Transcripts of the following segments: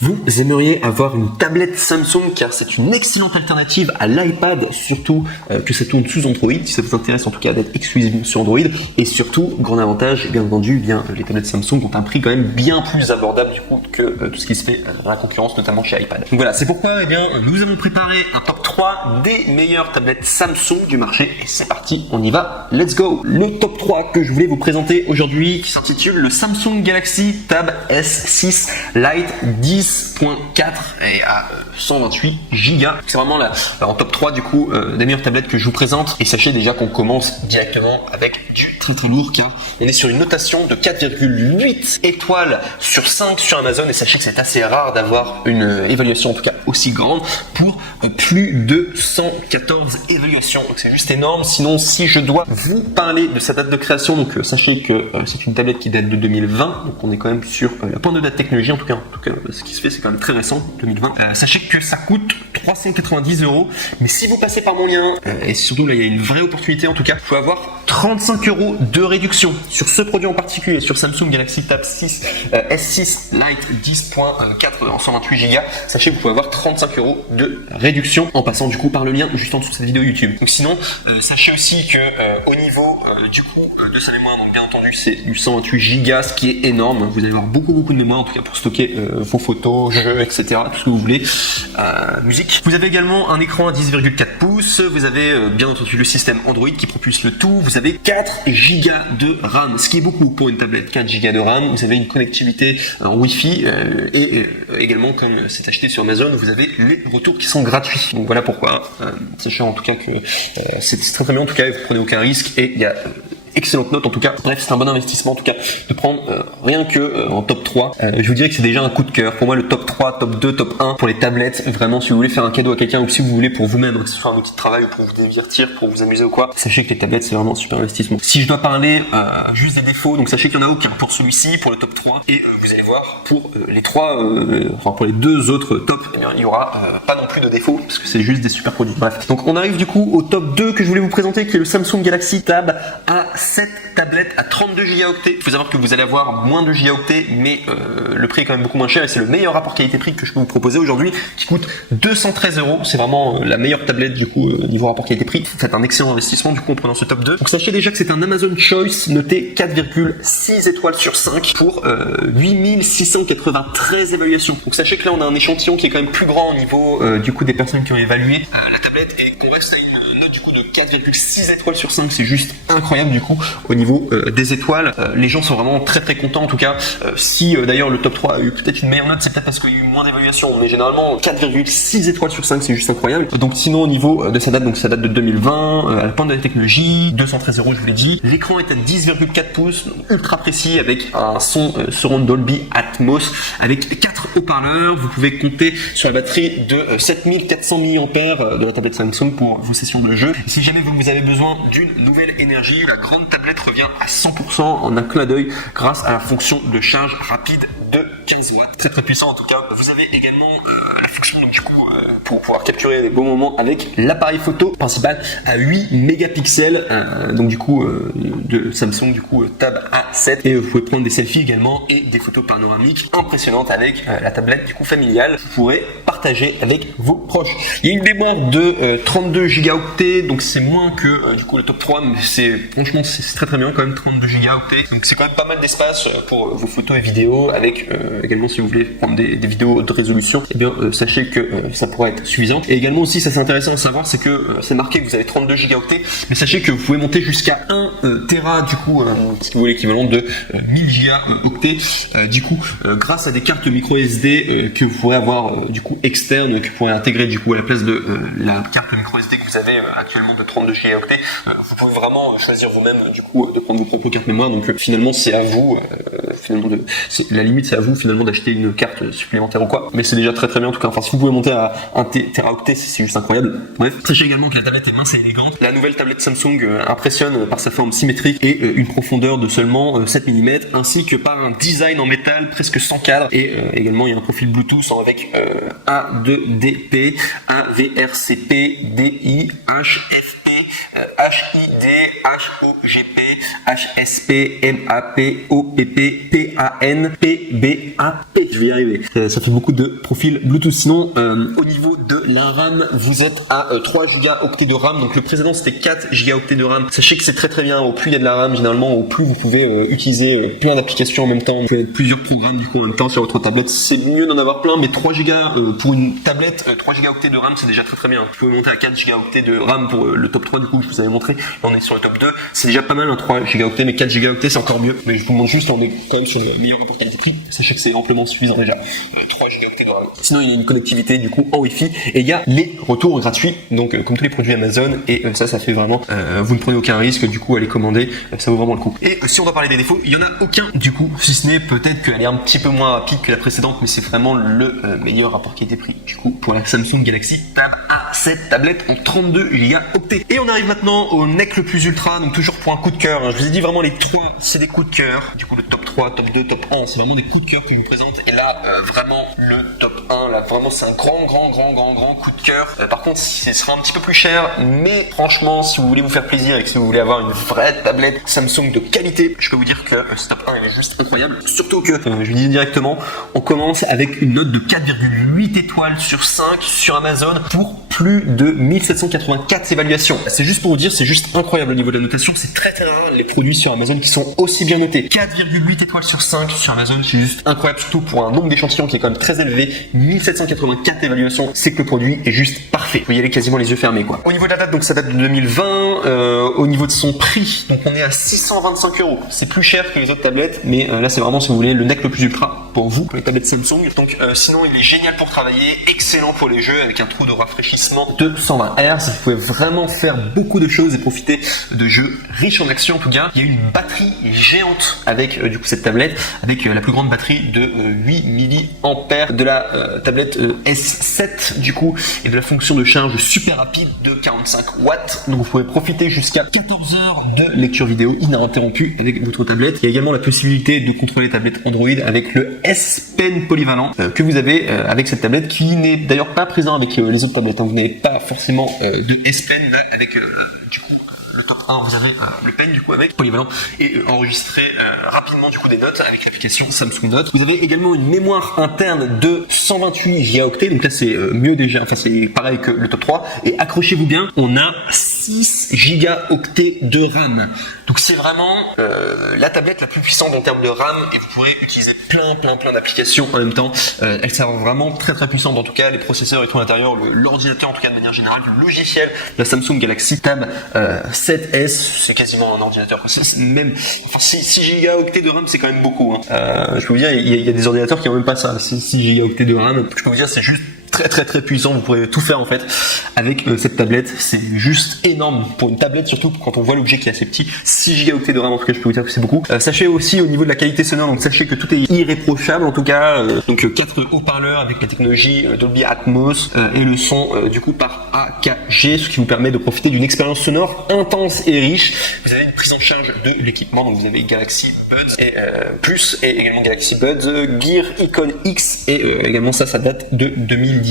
Vous aimeriez avoir une tablette Samsung car c'est une excellente alternative à l'iPad, surtout que ça tourne sous Android, si ça vous intéresse en tout cas d'être exclusivement sur Android. Et surtout, grand avantage, bien entendu, les tablettes Samsung ont un prix quand même bien plus abordable du coup que tout ce qui se fait dans la concurrence, notamment chez iPad. Donc voilà, c'est pourquoi nous avons préparé un top 3 des meilleures tablettes Samsung du marché. Et c'est parti, on y va, let's go. Le top 3 que je voulais vous présenter aujourd'hui qui s'intitule le Samsung Galaxy Tab S6 Lite 10.4 et à 128 Go. C'est vraiment en top 3 du coup des meilleures tablettes que je vous présente. Et sachez déjà qu'on commence directement avec du très très lourd car on est sur une notation de 4,8 étoiles sur 5 sur Amazon. Et sachez que c'est assez rare d'avoir une évaluation en tout cas aussi grande pour plus de 114 évaluations. Donc c'est juste énorme. Sinon, si je dois vous parler de sa date de création, donc sachez que c'est une tablette qui date de 2020. Donc on est quand même sur la pointe de date technologie. En tout cas, ce qui se fait, c'est quand même très récent, 2020. Sachez que ça coûte 390 €. Mais si vous passez par mon lien, et surtout là, il y a une vraie opportunité en tout cas, vous pouvez avoir 35 € de réduction sur ce produit en particulier, sur Samsung Galaxy Tab 6 S6 Lite 10.4 en 128 Go. Sachez que vous pouvez avoir 35 € de réduction en passant du coup par le lien juste en dessous de cette vidéo YouTube. Donc sinon, sachez aussi que au niveau du coup de sa mémoire, donc bien entendu c'est du 128 Go, ce qui est énorme. Vous allez avoir beaucoup de mémoire en tout cas pour stocker vos photos, jeux, etc. Tout ce que vous voulez. Musique. Vous avez également un écran à 10,4 pouces. Vous avez bien entendu le système Android qui propulse le tout. Vous avez 4 Go de RAM, ce qui est beaucoup pour une tablette. 4 Go de RAM. Vous avez une connectivité en Wi-Fi et également comme c'est acheté sur Amazon, vous avez les retours qui sont gratuits. Donc voilà pourquoi. Sachez en tout cas que c'est très très bien en tout cas. Vous prenez aucun risque et il y a excellente note en tout cas. Bref, c'est un bon investissement en tout cas de prendre rien que en top 3. Je vous dirais que c'est déjà un coup de cœur. Pour moi, le top 3, top 2, top 1 pour les tablettes. Vraiment, si vous voulez faire un cadeau à quelqu'un ou si vous voulez pour vous-même, que ce soit un outil de travail ou pour vous divertir, pour vous amuser ou quoi, sachez que les tablettes, c'est vraiment un super investissement. Si je dois parler juste des défauts, donc sachez qu'il n'y en a aucun pour celui-ci, pour le top 3. Et vous allez voir, pour les pour les deux autres tops, il n'y aura pas non plus de défauts parce que c'est juste des super produits. Bref. Donc on arrive du coup au top 2 que je voulais vous présenter, qui est le Samsung Galaxy Tab A7 tablette à 32 Go. Il faut savoir que vous allez avoir moins de Go, mais le prix est quand même beaucoup moins cher et c'est le meilleur rapport qualité-prix que je peux vous proposer aujourd'hui, qui coûte 213 €. C'est vraiment la meilleure tablette du coup niveau rapport qualité-prix. Faites un excellent investissement du coup en prenant ce top 2. Donc sachez déjà que c'est un Amazon Choice noté 4,6 étoiles sur 5 pour 8693 évaluations. Donc sachez que là on a un échantillon qui est quand même plus grand au niveau du coup des personnes qui ont évalué la tablette et qu'on reste à une note du coup de 4,6 étoiles sur 5. C'est juste incroyable du coup au niveau des étoiles. Les gens sont vraiment très très contents en tout cas. Si d'ailleurs le top 3 a eu peut-être une meilleure note, c'est peut-être parce qu'il y a eu moins d'évaluations, mais généralement 4,6 étoiles sur 5, c'est juste incroyable. Donc sinon au niveau de sa date, donc ça date de 2020, à la pointe de la technologie, 213 €, je vous l'ai dit. L'écran est à 10,4 pouces, donc ultra précis avec un son surround Dolby Atmos avec 4 haut-parleurs. Vous pouvez compter sur la batterie de 7400 mAh de la tablette Samsung pour vos sessions de jeu. Et si jamais vous avez besoin d'une nouvelle énergie, la grande tablette revient à 100% en un clin d'œil grâce à la fonction de charge rapide de 15 watts. Très très puissant en tout cas. Vous avez également la fonction donc, du coup pour pouvoir capturer des beaux moments avec l'appareil photo principal à 8 mégapixels donc du coup de Samsung du coup Tab A7 et vous pouvez prendre des selfies également et des photos panoramiques impressionnantes avec la tablette du coup familiale. Vous pourrez partager avec vos proches. Il y a une mémoire de 32 Go, donc c'est moins que du coup le top 3, mais franchement c'est très très bien quand même, 32 Go, donc c'est quand même pas mal d'espace pour vos photos et vidéos avec également si vous voulez prendre des vidéos de résolution, et bien sachez que ça pourrait être suffisant. Et également aussi ça c'est intéressant à savoir, c'est que c'est marqué que vous avez 32 Go, mais sachez que vous pouvez monter jusqu'à 1 Tera du coup, ce qui vaut l'équivalent de 1000 Go du coup grâce à des cartes micro SD que vous pourrez avoir du coup externes, que vous pourrez intégrer du coup à la place de la carte micro SD que vous avez actuellement de 32 Go. Vous pouvez vraiment choisir vous-même du coup de prendre vos propres cartes mémoire, donc finalement c'est à vous la limite c'est à vous finalement d'acheter une carte supplémentaire ou quoi, mais c'est déjà très très bien en tout cas. Enfin si vous pouvez monter à 1 Teraoctet, c'est juste incroyable. Bref, sachez également que la tablette est mince et élégante. La nouvelle tablette Samsung impressionne par sa forme symétrique et une profondeur de seulement 7 mm, ainsi que par un design en métal presque sans cadre, et également il y a un profil Bluetooth avec A2DP, AVRCP, DI, HFP, HID, HOGP, HSP, MAP, OPP, PAN, PBAP. je vais y arriver. Ça fait beaucoup de profils Bluetooth. Sinon, au niveau de la RAM, vous êtes à 3 Go de RAM. Donc le précédent c'était 4 Go de RAM. Sachez que c'est très très bien. Au plus il y a de la RAM, généralement, au plus vous pouvez utiliser plein d'applications en même temps. Vous pouvez mettre plusieurs programmes du coup en même temps sur votre tablette. C'est mieux d'en avoir plein, mais 3 Go pour une tablette, 3 Go de RAM, c'est déjà très très bien. Vous pouvez monter à 4 Go de RAM pour le top 3 du coup, je vous avais montré. Là, on est sur le top 2. C'est déjà pas mal, 3 Go, mais 4 Go c'est encore mieux. Mais je vous montre juste, on est quand même sur le meilleur rapport qualité-prix. Sachez que c'est amplement suffisant déjà. 3 Go de RAM. Sinon, il y a une connectivité du coup en Wi-Fi et il y a les retours gratuits. Donc, comme tous les produits Amazon, et ça fait vraiment, vous ne prenez aucun risque du coup à les commander. Ça vaut vraiment le coup. Et si on doit parler des défauts, il y en a aucun du coup, si ce n'est peut-être qu'elle est un petit peu moins rapide que la précédente, mais c'est vraiment le meilleur rapport qualité-prix du coup pour la Samsung Galaxy Tab A7 tablette en 32 Go. Et on arrive maintenant au NEC le plus ultra, donc toujours pour un coup de cœur. Je vous ai dit vraiment les 3, c'est des coups de cœur. Du coup le top 3, top 2, top 1, c'est vraiment des coups de cœur que je vous présente. Et là vraiment le top 1, là vraiment c'est un grand coup de cœur. Par contre ce sera un petit peu plus cher, mais franchement si vous voulez vous faire plaisir et que si vous voulez avoir une vraie tablette Samsung de qualité, je peux vous dire que ce top 1 il est juste incroyable. Surtout que, je vous dis directement, on commence avec une note de 4,8 étoiles sur 5 sur Amazon pour plus de 1784 évaluations. C'est juste pour vous dire, c'est juste incroyable au niveau de la notation. C'est très très rare les produits sur Amazon qui sont aussi bien notés. 4,8 étoiles sur 5 sur Amazon, c'est juste incroyable, surtout pour un nombre d'échantillons qui est quand même très élevé. 1784 évaluations, c'est que le produit est juste parfait. Vous y allez quasiment les yeux fermés quoi. Au niveau de la date, donc ça date de 2020. Au niveau de son prix, donc on est à 625 €. C'est plus cher que les autres tablettes, mais là c'est vraiment si vous voulez le NEC le plus ultra pour vous, pour les tablettes Samsung. Donc sinon il est génial pour travailler, excellent pour les jeux avec un trou de rafraîchissement de 120 Hz. Vous pouvez vraiment faire beaucoup de choses et profiter de jeux riches en action en tout cas. Il y a une batterie géante avec du coup cette tablette, avec la plus grande batterie de 8 mAh de la tablette S7 du coup, et de la fonction de charge super rapide de 45 watts. Donc vous pouvez profiter jusqu'à 14 heures de lecture vidéo ininterrompue avec votre tablette. Il y a également la possibilité de contrôler les tablettes Android avec le S Pen polyvalent que vous avez avec cette tablette, qui n'est d'ailleurs pas présent avec les autres tablettes. Vous n'avez pas forcément de S Pen là avec du coup le top 1, vous avez le pen du coup avec polyvalent et enregistrer rapidement du coup des notes avec l'application Samsung Notes. Vous avez également une mémoire interne de 128 Go, donc là c'est mieux déjà, enfin c'est pareil que le top 3, et accrochez-vous bien, on a 6 Go de RAM. Donc c'est vraiment la tablette la plus puissante en termes de RAM, et vous pourrez utiliser plein d'applications en même temps. Elle sert vraiment très puissante, en tout cas les processeurs et tout à l'intérieur, l'ordinateur en tout cas de manière générale, le logiciel de la Samsung Galaxy Tab 7S, c'est quasiment un ordinateur. Même 6 Go de RAM, c'est quand même beaucoup. Je peux vous dire, il y a des ordinateurs qui n'ont même pas ça, 6 Go de RAM. Je peux vous dire, c'est juste très puissant. Vous pourrez tout faire en fait avec cette tablette. C'est juste énorme pour une tablette, surtout quand on voit l'objet qui est assez petit. 6 Go de RAM, en tout cas je peux vous dire que c'est beaucoup. Sachez aussi au niveau de la qualité sonore, donc sachez que tout est irréprochable en tout cas. Donc 4 haut-parleurs avec la technologie Dolby Atmos et le son du coup par AKG, ce qui vous permet de profiter d'une expérience sonore intense et riche. Vous avez une prise en charge de l'équipement, donc vous avez Galaxy Buds et Plus, et également Galaxy Buds Gear Icon X, et également ça date de 2018.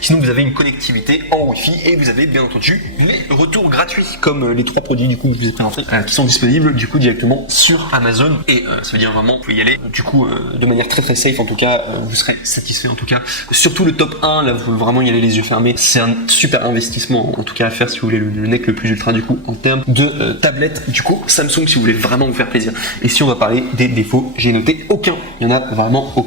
Sinon vous avez une connectivité en Wi-Fi, et vous avez bien entendu les retours gratuits comme les 3 produits du coup que je vous ai présentés qui sont disponibles du coup directement sur Amazon, et ça veut dire vraiment vous pouvez y aller du coup de manière très safe, en tout cas vous serez satisfait en tout cas. Surtout le top 1, là vous pouvez vraiment y aller les yeux fermés. C'est un super investissement en tout cas à faire si vous voulez le NEC le plus ultra du coup en termes de tablette du coup Samsung, si vous voulez vraiment vous faire plaisir. Et si on va parler des défauts, j'ai noté aucun, il y en a vraiment aucun.